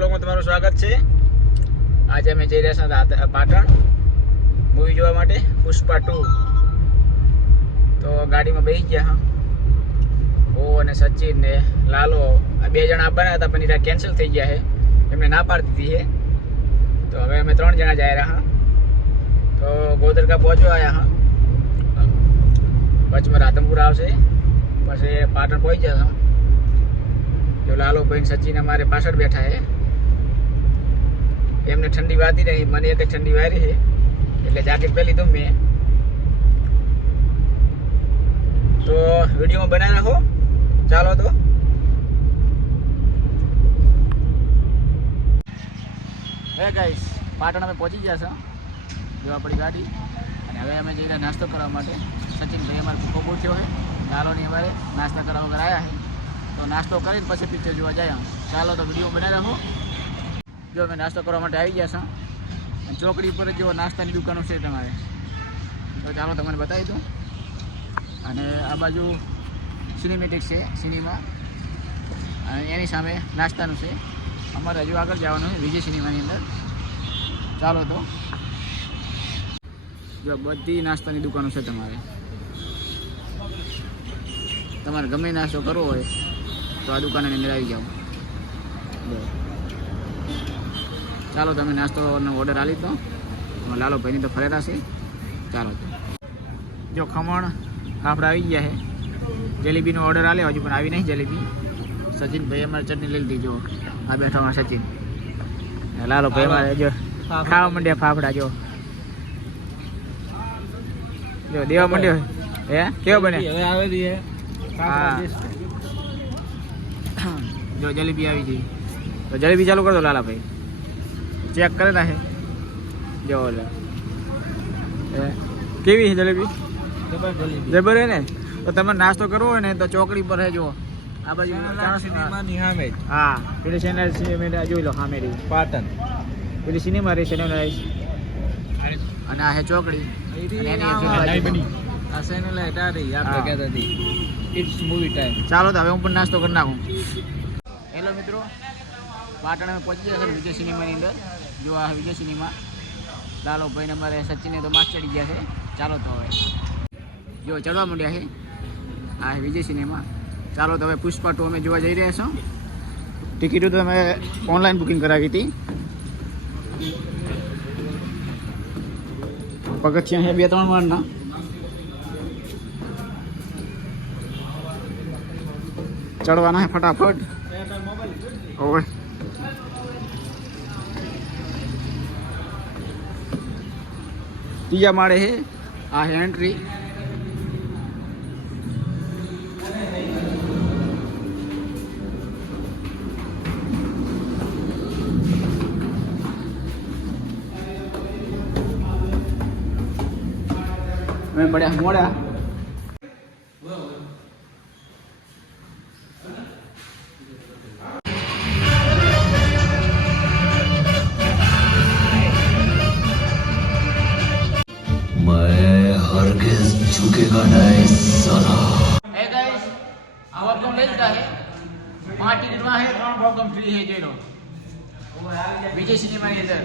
બ્લોગમાં તમારું સ્વાગત છે। આજે અમે જઈ રહ્યા છીએ પાટણ મૂવી જોવા માટે પુષ્પા 2। તો ગાડીમાં બેસી ગયા હા ઓ અને સચિન ને લાલો આ બે જણા આવવાના હતા પણ એ કેન્સલ થઈ ગયા છે, એમને ના પાડી દીધી છે। તો હવે અમે 3 જણા જઈ રહ્યા હા। તો ગોધરકા પહોંચવા આવ્યા હા, વચમાં રાધનપુર આવશે પછી પાટણ પહોંચી જશે। जो लालो भाई सचिन हमारे पास बैठा है, एमने ठंडी वाती नहीं, मैंने एक ठंडी वारी है એટલે जैकेट पहली दूँ मैं। तो वीडियो में बना रहो, चलो तो हे गाइस पाटण में पहुंची गया था जो अपनी गाड़ी અને હવે અમે જઈને નાસ્તો કરવા માટે। સચિન ભાઈ અમારે ખૂબ ઉઠ્યો છે, લાલોની અમારે નાસ્તા કરવા વગર આવ્યા છે, તો નાસ્તો કરીને પછી પિક્ચર જોવા જાય। ચાલો તો વિડીયો બનાવી રાખો। જો અમે નાસ્તો કરવા માટે આવી ગયા છે, ચોકડી પર જો નાસ્તાની દુકાનો છે તમારે, તો ચાલો તમને બતાવી દઉં। અને આ બાજુ સિનેમેટિક છે સિનેમા, અને એની સામે નાસ્તાનું છે। અમારે હજુ આગળ જવાનું છે વિજય સિનેમાની અંદર। ચાલો તો જો બધી નાસ્તાની દુકાનો છે તમારે ગમે નાસ્તો કરવો હોય તો આ દુકાનની અંદર આવી જાઓ। ચાલો તમે નાસ્તોનો ઓર્ડર આપી દો, લાલો ભાઈની તો ફરેરા છે। ચાલો તો જો ખમણ ફાફડા આવી ગયા છે, જલેબીનો ઓર્ડર આલે હજુ પણ આવી નહીં જલેબી। સચિન ભાઈ અમારે ચટણી લઈ લીધી, જો આ બેઠા સચિન, લાલો ભાઈ અમારે જો ખાવા માંડ્યા ફાફડા, જો દેવા માંડ્યો હે કેવો બને હવે આવે છે। હા જો જલેબી આવી ગઈ, તો જલેબી ચાલુ कर दो लाला भाई, चेक करे ना है जो केवी है जलेबी जबर है ने। तो તમે નાસ્તો કરવો હોય ને તો ચોકડી પર હે, જો આ બાજુ સિનેમાની સામે। હા પેલી ચેનલ સિનેમા જોઈ લો સામે રહી પાટણ, પેલી સિનેમા રહી ચેનલ અને આ હે ચોકડી, અને એની બની આ ચેનલ હટા રહી આપણે કહેતા હતી ઇટ્સ મૂવી ટાઈમ। ચાલો તો હવે હું પણ નાસ્તો કરી નાખું। હેલો મિત્રો, પાટણ में पहुंची गया विजय सिनेमा ની અંદર। जो आ विजय सिनेमा, लालो भाई ने हमारे सचिन ने तो मास्क चढ़ी गया है। ચાલો તો હવે જો ચડવા માંડ્યા છે, આ વિજય સિનેમા। ચાલો તો હવે પુષ્પા 2 અમે જોવા જઈ રહ્યા છું। ટિકિટો તો અમે ઓનલાઈન બુકિંગ કરાવી હતી। પગથિયા છે 2-3 વારના, ચડવાના है फटाफट। ओए तीजा माड़े है, आ है एंट्री। मैं बढ़िया मोड़ा झुकेगा नहीं साला। हे गाइस આ વેલકમ લેતા है 5 ટિકિટ માં है, 3 વેલકમ ફ્રી है। જોઈ લો વિજય સિનેમા ની અંદર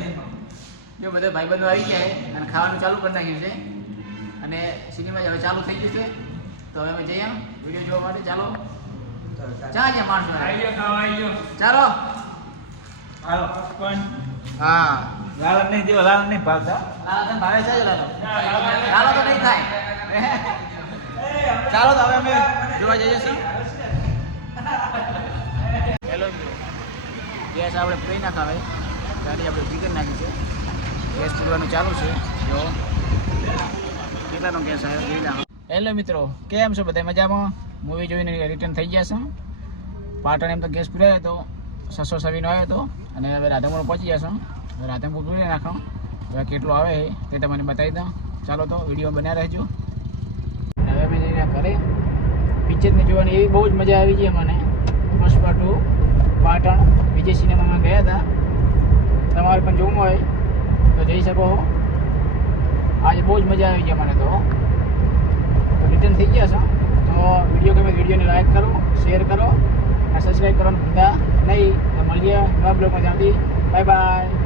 જો બધા ભાઈબંધો આવી ગયા છે અને ખાવાનું ચાલુ કરી નાખ્યું છે, અને સિનેમા હવે ચાલુ થઈ ગયું છે। તો હવે અમે જઈએ વિડિયો જોવા માટે। ચાલો ચાલો માણસો આવી ગયો, ખાવા આવી ગયો, ચાલો હાલો પણ હા લાલ નહીં દેવો, લાલ નહીં ભાવતા, લાલ તને ભાવે છે લાલો, લાલો તો નહીં થાય। ચાલો તો હવે અમે જોવા જઈએ છીએ। હેલો મિત્રો, ગેસ આપણે પૂરી ના ખાવે, ગાડી આપણે ફિકર નાખી છે, ગેસ પૂરવાનું ચાલુ છે। જો કેટલાનો ગેસ આવ્યો જોઈ લો। હેલો મિત્રો, કેમ છો બધા? મજામાં? મૂવી જોઈને રિટર્ન થઈ ગયા છો પાટણ। એમ તો ગેસ પૂરાયો હતો, 626 આવ્યો હતો, અને હવે રાધનપુર પહોંચી જશો। હવે રાધનપુર પૂરી નાખો, હવે કેટલો આવે તે તમને બતાવી દઉં। ચાલો તો વિડીયો બનાવી રહેજો। હવે અમે જઈને ઘરે પિક્ચરને જોવાની એવી બહુ જ મજા આવી ગઈ મને। પુષ્પા 2 પાટણ વિજય સિનેમામાં ગયા હતા, તમારે પણ જોવું હોય તો જઈ શકો। આજે બહુ જ મજા આવી ગઈ મને, તો રિટર્ન થઈ ગયા છો। તો વિડીયો ગમે વિડીયોને લાઈક કરો, શેર કરો અને સબસ્ક્રાઈબ કરવાનું ભૂલતા નહીં। તો મળીએ નવા બ્લોગમાં જાણતી બાય બાય.